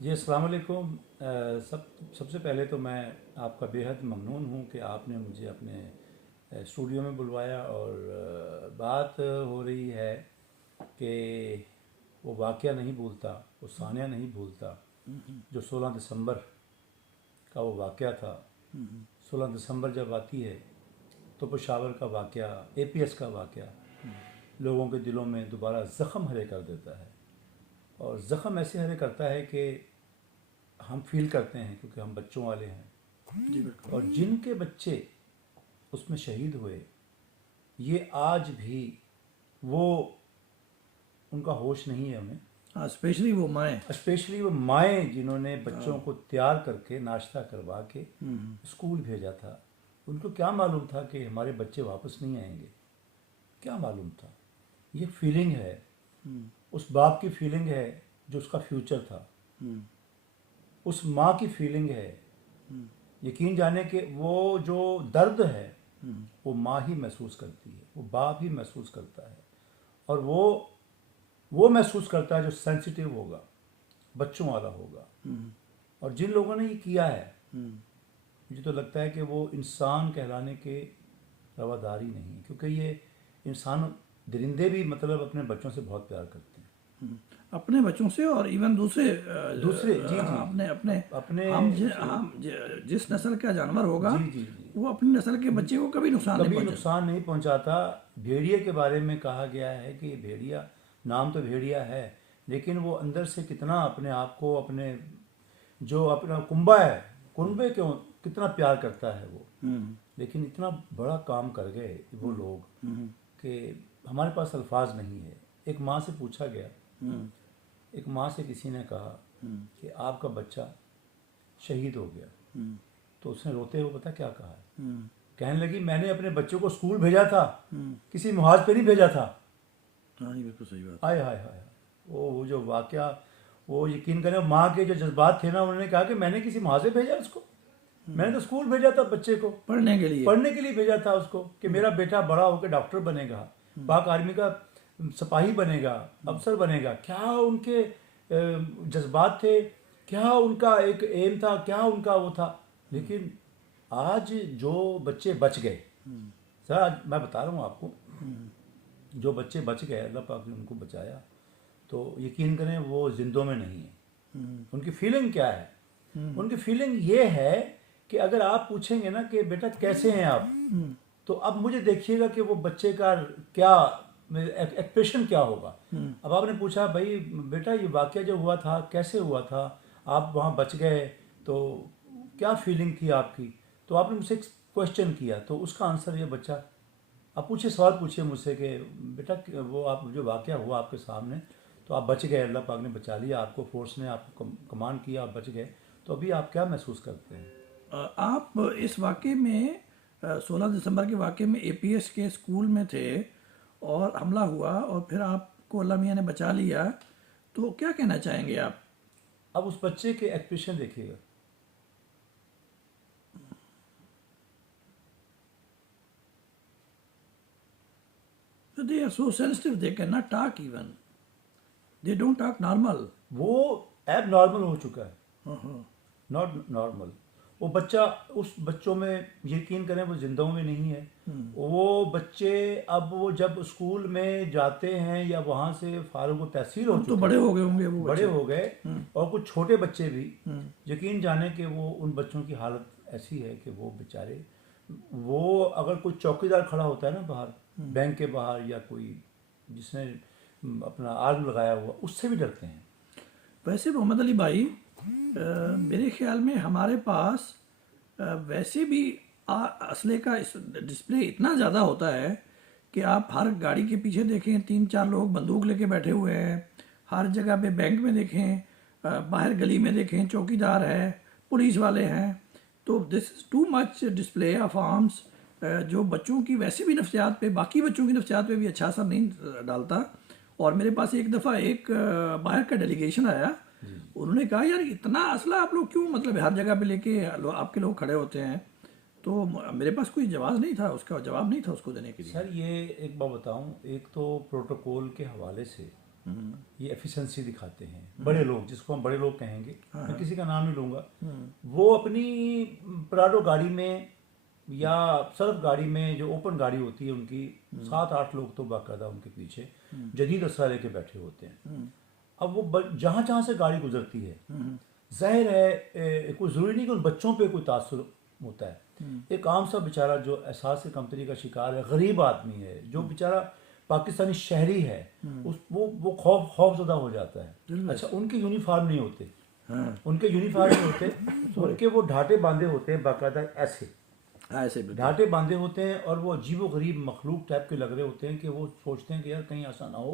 जी अस्सलाम वालेकुम। सबसे पहले तो मैं आपका बेहद ममनून हूँ कि आपने मुझे अपने स्टूडियो में बुलवाया और बात हो रही है कि वो वाक़या नहीं भूलता, वो सानिया नहीं भूलता जो 16 दिसंबर का वो वाक़या था। 16 दिसंबर जब आती है तो पेशावर का वाक़या, एपीएस का वाक़या लोगों के दिलों में दोबारा ज़ख़म हरे कर देता है। और ज़ख़म ऐसे हरे करता है कि हम फील करते हैं क्योंकि हम बच्चों वाले हैं। जी बिल्कुल। और जिनके बच्चे उसमें शहीद हुए, ये आज भी वो उनका होश नहीं है हमें। हाँ, स्पेशली वो माएँ। स्पेशली वो माएँ जिन्होंने बच्चों को तैयार करके नाश्ता करवा के स्कूल भेजा था। उनको क्या मालूम था कि हमारे बच्चे वापस नहीं आएंगे? क्या मालूम था? ये फीलिंग है, उस बाप की फीलिंग है जो उसका फ्यूचर था। उस माँ की फीलिंग है। यकीन जाने कि वो जो दर्द है वो माँ ही महसूस करती है, वो बाप ही महसूस करता है। और वो महसूस करता है जो सेंसिटिव होगा, बच्चों वाला होगा। और जिन लोगों ने ये किया है, मुझे तो लगता है कि वो इंसान कहलाने के रवादार ही नहीं है, क्योंकि ये इंसान, दरिंदे भी मतलब अपने बच्चों से बहुत प्यार करते हैं। अपने बच्चों से और इवन दूसरे दूसरे, जी जी जी, अपने अपने अपने जिस नस्ल का जानवर होगा जी जी जी, वो अपनी नस्ल के बच्चे को कभी नुकसान नहीं कभी पहुंचा। नुकसान नहीं पहुंचाता। भेड़िए के बारे में कहा गया है कि ये भेड़िया, नाम तो भेड़िया है, लेकिन वो अंदर से कितना अपने आप को, अपने जो अपना कुंबा है, कुंबे क्यों कितना प्यार करता है वो। लेकिन इतना बड़ा काम कर गए वो लोग कि हमारे पास अल्फाज नहीं है। एक माँ से पूछा गया, एक माँ से किसी ने कहा कि आपका बच्चा शहीद हो गया, तो उसने रोते हुए पता क्या कहा है? कहने लगी, मैंने अपने बच्चों को स्कूल भेजा था, किसी मुहाज पे नहीं भेजा था। हाँ, ये बिल्कुल सही बात। हाय हाय हाय। वो जो वाकया, वो यकीन करें माँ के जो जज्बात थे ना, उन्होंने कहा कि मैंने किसी मुहाज पे भेजा उसको, मैंने तो स्कूल भेजा था बच्चे को, पढ़ने के लिए। पढ़ने के लिए भेजा था उसको कि मेरा बेटा बड़ा होकर डॉक्टर बनेगा, पाक आर्मी का सिपाही बनेगा, अफसर बनेगा। क्या उनके जज्बात थे, क्या उनका एक एम था, क्या उनका वो था। लेकिन आज जो बच्चे बच गए, सर आज मैं बता रहा हूँ आपको, जो बच्चे बच गए अल्लाह पाक ने उनको बचाया, तो यकीन करें वो जिंदों में नहीं है। उनकी फीलिंग क्या है? उनकी फीलिंग ये है कि अगर आप पूछेंगे ना कि बेटा कैसे हैं आप, तो अब मुझे देखिएगा कि वो बच्चे का क्या एक्सप्रेशन क्या होगा। अब आपने पूछा, भाई बेटा ये वाकया जो हुआ था कैसे हुआ था, आप वहाँ बच गए, तो क्या फीलिंग थी आपकी? तो आपने मुझसे क्वेश्चन किया, तो उसका आंसर ये बच्चा, आप पूछिए, सवाल पूछिए मुझसे कि बेटा वो आप जो वाकया हुआ आपके सामने, तो आप बच गए, अल्लाह पाक ने बचा लिया आपको, फोर्स ने आपको कमांड किया, आप बच गए, तो अभी आप क्या महसूस करते हैं? आप इस वाक़े में 16 दिसंबर के वाक़े में एपीएस के स्कूल में थे और हमला हुआ और फिर आपको अल्लाह मियाँ ने बचा लिया, तो क्या कहना चाहेंगे आप? अब उस बच्चे के एक्सप्रेशन देखिएगा। So they are so sensitive, they cannot talk even. They don't talk normal. वो एब नॉर्मल हो चुका है, नॉट नॉर्मल। वो बच्चा, उस बच्चों में यकीन करें वो जिंदों में नहीं है। वो बच्चे अब वो जब स्कूल में जाते हैं या वहाँ से फारुग तहसील हो अब तो चुके बड़े हैं, हो गए होंगे वो बड़े बच्चे। हो गए, और कुछ छोटे बच्चे भी, यकीन जाने कि वो उन बच्चों की हालत ऐसी है कि वो बेचारे, वो अगर कोई चौकीदार खड़ा होता है ना बाहर, बैंक के बाहर, या कोई जिसने अपना आग लगाया हुआ, उससे भी डरते हैं। वैसे मोहम्मद अली भाई, मेरे ख्याल में हमारे पास वैसे भी असले का डिस्प्ले इतना ज़्यादा होता है कि आप हर गाड़ी के पीछे देखें 3-4 लोग बंदूक लेके बैठे हुए हैं। हर जगह पे, बैंक में देखें, बाहर गली में देखें, चौकीदार है, पुलिस वाले हैं। तो this is too much display of arms, जो बच्चों की वैसे भी नफ्सियात पे, बाकी बच्चों की नफ्सियात पे भी अच्छा असर नहीं डालता। और मेरे पास एक दफ़ा एक बाहर का डेलीगेशन आया, उन्होंने कहा यार इतना असला आप लोग क्यों, मतलब हर जगह पे लेके आपके लोग खड़े होते हैं। तो मेरे पास कोई जवाब नहीं था, उसका जवाब नहीं था उसको देने के लिए। सर ये एक बात बताऊं, एक तो प्रोटोकॉल के हवाले से ये एफिशिएंसी दिखाते हैं बड़े लोग, जिसको हम बड़े लोग कहेंगे, मैं किसी का नाम नहीं लूँगा, वो अपनी प्राडो गाड़ी में या सर्फ गाड़ी में, जो ओपन गाड़ी होती है उनकी, 7-8 लोग तो बाकायदा उनके पीछे जदीद असला लेके बैठे होते हैं। अब वो जहाँ जहाँ से गाड़ी गुजरती है, जाहिर है कोई ज़रूरी नहीं कि उन बच्चों पे कोई तासुर होता है। एक आम सा बेचारा जो एहसास कमतरी का शिकार है, गरीब आदमी है, जो बेचारा पाकिस्तानी शहरी है, वो खौफजदा हो जाता है। अच्छा, उनके यूनिफॉर्म नहीं होते, उनके यूनिफॉर्म नहीं होते, उनके वो ढाटे बांधे होते हैं बाकायदा, ऐसे ढाटे बांधे होते हैं, और वो अजीब गरीब मखलूक टाइप के लग रहे होते हैं कि वो सोचते हैं कि यार कहीं ऐसा ना हो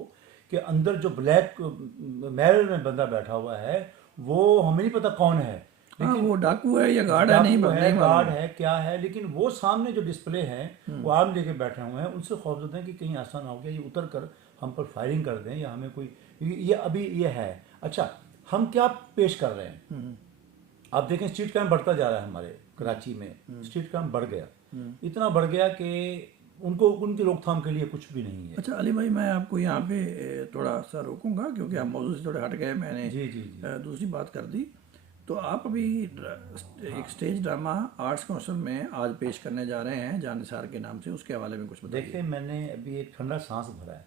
कि अंदर जो ब्लैक महल में बंदा बैठा हुआ है वो हमें नहीं पता कौन है, लेकिन वो डाकू है या गार्ड है, नहीं गार्ड है क्या है, लेकिन वो सामने जो डिस्प्ले है वो आर्म लेके बैठे हुए हैं, उनसे खौफजदा हैं कि कहीं ऐसा ना हो गया ये उतर कर हम पर फायरिंग कर दें, या हमें कोई ये अभी ये है। अच्छा, हम क्या पेश कर रहे हैं? आप देखें स्ट्रीट क्राइम बढ़ता जा रहा है हमारे कराची में, स्ट्रीट क्राइम बढ़ गया, इतना बढ़ गया कि उनको उनकी रोकथाम के लिए कुछ भी नहीं है। अच्छा अली भाई, मैं आपको यहाँ पे थोड़ा सा रोकूंगा क्योंकि आप मौजूद से थोड़े हट गए, मैंने जी दूसरी बात कर दी। तो आप अभी एक स्टेज ड्रामा आर्ट्स काउंसिल में आज पेश करने जा रहे हैं जानिसार के नाम से, उसके हवाले में कुछ बताइए। देखिए, मैंने अभी एक ठंडा सांस भरा है।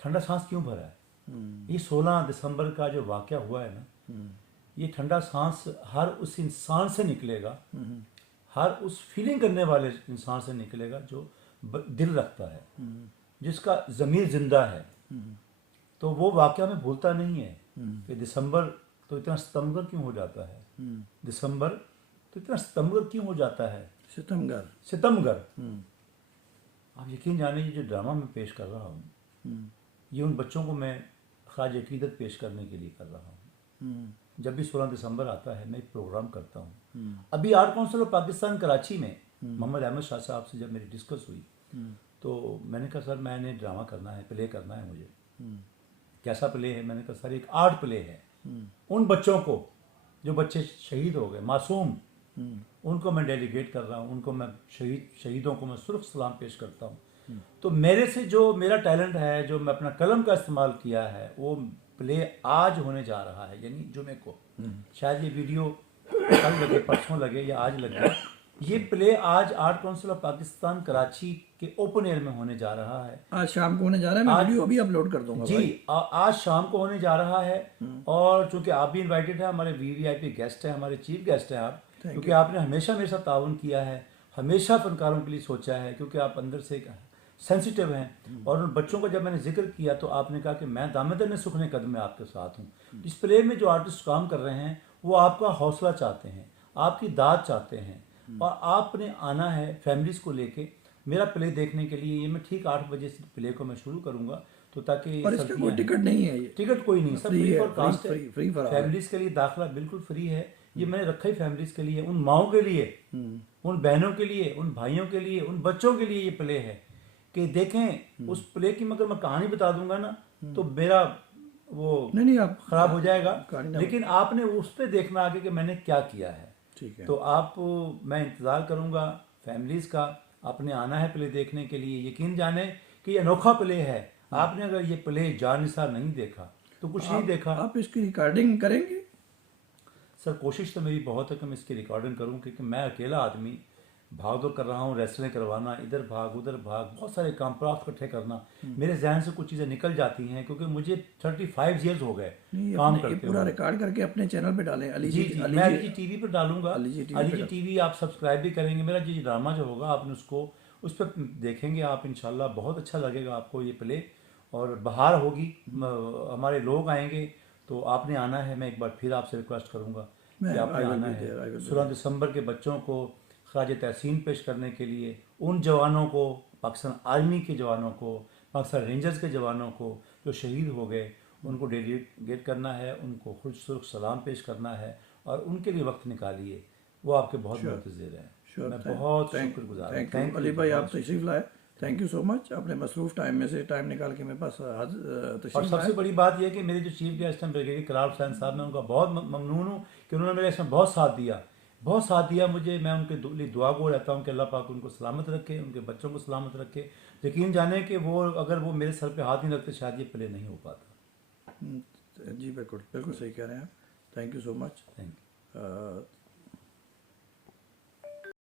ठंडा सांस क्यों भरा है? ये 16 दिसंबर का जो वाक़या हुआ है ना, ये ठंडा सांस हर उस इंसान से निकलेगा, हर उस फीलिंग करने वाले इंसान से निकलेगा जो दिल रखता है, जिसका ज़मीर जिंदा है। तो वो वाक़या में भूलता नहीं है कि दिसंबर तो इतना सितमगर क्यों हो जाता है, दिसंबर तो इतना सितमगर क्यों हो जाता है, सितमगर। आप यकीन जाने, ये जो ड्रामा मैं पेश कर रहा हूँ ये उन बच्चों को मैं ख़ाज अक़ीदत पेश करने के लिए कर रहा हूँ। जब भी 16 दिसंबर आता है मैं एक प्रोग्राम करता हूँ। अभी art council of Pakistan Karachi में मोहम्मद अहमद शाह साहब से जब मेरी डिस्कस हुई तो मैंने कहा सर मैंने ड्रामा करना है, प्ले करना है मुझे। कैसा प्ले है? मैंने कहा सर एक आर्ट प्ले है। उन बच्चों को जो बच्चे शहीद हो गए, मासूम, उनको मैं डेलीगेट कर रहा हूँ, उनको मैं शहीदों को मैं सुर्ख सलाम पेश करता हूँ। तो मेरे से जो मेरा टैलेंट है, जो मैं अपना कलम का इस्तेमाल किया है, वो प्ले आज होने जा रहा है, यानी जुमे को। शायद ये वीडियो कल लगे, परसों लगे या आज लगे। ये प्ले आज art council of Pakistan Karachi के ओपन एयर में होने जा रहा है। आज शाम को होने जा रहा है, मैं वीडियो अभी अपलोड कर दूंगा जी। आज शाम को होने जा रहा है, और चूंकि आप भी इनवाइटेड है, हमारे वीवीआईपी गेस्ट है, हमारे चीफ गेस्ट हैं आप, क्योंकि आपने हमेशा मेरे साथ ताउन किया है, हमेशा फनकारों के लिए सोचा है, क्योंकि आप अंदर से सेंसिटिव हैं। और उन बच्चों को जब मैंने जिक्र किया तो आपने कहा कि मैं दामद में सुखने कदम में आपके साथ हूँ। इस प्ले में जो आर्टिस्ट काम कर रहे हैं वो आपका हौसला चाहते हैं, आपकी दाद चाहते हैं, और आपने आना है फैमिलीज़ को लेके मेरा प्ले देखने के लिए। ये मैं ठीक 8 बजे से प्ले को मैं शुरू करूँगा, तो ताकि कोई टिकट नहीं है, ये टिकट कोई नहीं, सब फ्री फॉर कास्ट है, फ्री फॉर फैमिलीज़ के लिए दाखिला बिल्कुल फ्री है। ये मैंने रखा ही फैमिलीज़ के लिए, उन माओं के लिए, उन बहनों के लिए, उन भाइयों के लिए, उन बच्चों के लिए ये प्ले है कि देखें। उस प्ले की मगर मैं कहानी बता दूंगा ना तो मेरा वो नहीं आप खराब हो जाएगा, लेकिन आपने उस पर देखना आगे कि मैंने क्या किया है। ठीक है, तो आप, मैं इंतज़ार करूंगा फैमिलीज़ का, आपने आना है प्ले देखने के लिए। यकीन जाने कि ये अनोखा प्ले है। आपने अगर ये प्ले जानिसार नहीं देखा तो कुछ नहीं देखा। आप इसकी रिकॉर्डिंग करेंगे? सर कोशिश तो मेरी बहुत है कि मैं इसकी रिकॉर्डिंग करूं, क्योंकि मैं अकेला आदमी भाग दौड़ कर रहा हूँ, रेसलिंग करवाना, इधर भाग उधर भाग, बहुत सारे काम प्राप्त इकट्ठे करना, मेरे जहन से कुछ चीज़ें निकल जाती हैं, क्योंकि मुझे 35 ईयर्स हो गए काम करते हुए। पूरा रिकॉर्ड करके अपने चैनल पे डालें। मैं अली जी टीवी पर डालूंगा। अली जी टीवी आप सब्सक्राइब भी करेंगे। मेरा जी ड्रामा जो होगा आपने उसको उस पर देखेंगे आप, इंशाल्लाह बहुत अच्छा लगेगा आपको ये प्ले। और बाहर होगी, हमारे लोग आएंगे, तो आपने आना है। मैं एक बार फिर आपसे रिक्वेस्ट करूँगा कि आपने आना है 16 दिसंबर के बच्चों को ख़राज तहसीन पेश करने के लिए, उन जवानों को, पाकिस्तान आर्मी के जवानों को, पाकिस्तान रेंजर्स के जवानों को जो शहीद हो गए, उनको डेलीगेट करना है, उनको खुद सलाम पेश करना है, और उनके लिए वक्त निकालिए। वो आपके बहुत मुंतज़िर हैं। मैं बहुत शुक्रगुजार हूँ। थैंक यू अली भाई, आप तशरीफ़ लाए, थैंक यू सो मच। आपने मसरूफ़ टाइम में से टाइम निकाल के मेरे पास और सबसे बड़ी बात यह कि मेरे जो चीफ गेस्ट हैं ब्रिगेडियर करार हुसैन साहब, मैं उनका बहुत ममनून हूँ कि उन्होंने मेरे इसमें बहुत साथ दिया। बहुत साथ दिया मुझे। मैं उनके लिए दुआ को रहता हूँ कि अल्लाह पाक उनको सलामत रखे, उनके बच्चों को सलामत रखे। यकीन जाने कि वो अगर वो मेरे सर पे हाथ नहीं रखते शायद ये प्ले नहीं हो पाता। जी बिल्कुल बिल्कुल सही कह रहे हैं आप। Thank you so much. Thank you.